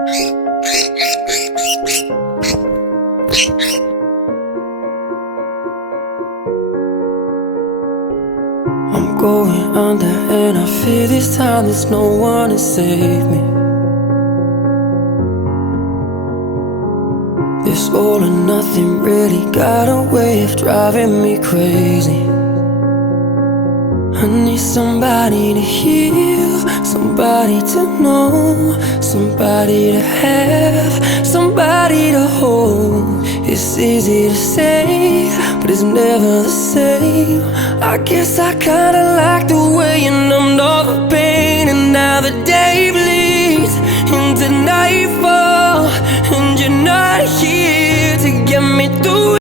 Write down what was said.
I'm going under and I fear this time there's no one to save me. This all or nothing really got a way of driving me crazy. I need somebody to heal, somebody to know, somebody to have, somebody to hold. It's easy to say, but it's never the same. I guess I kinda like the way you numbed all the pain. And now the day bleeds into nightfall, and you're not here to get me through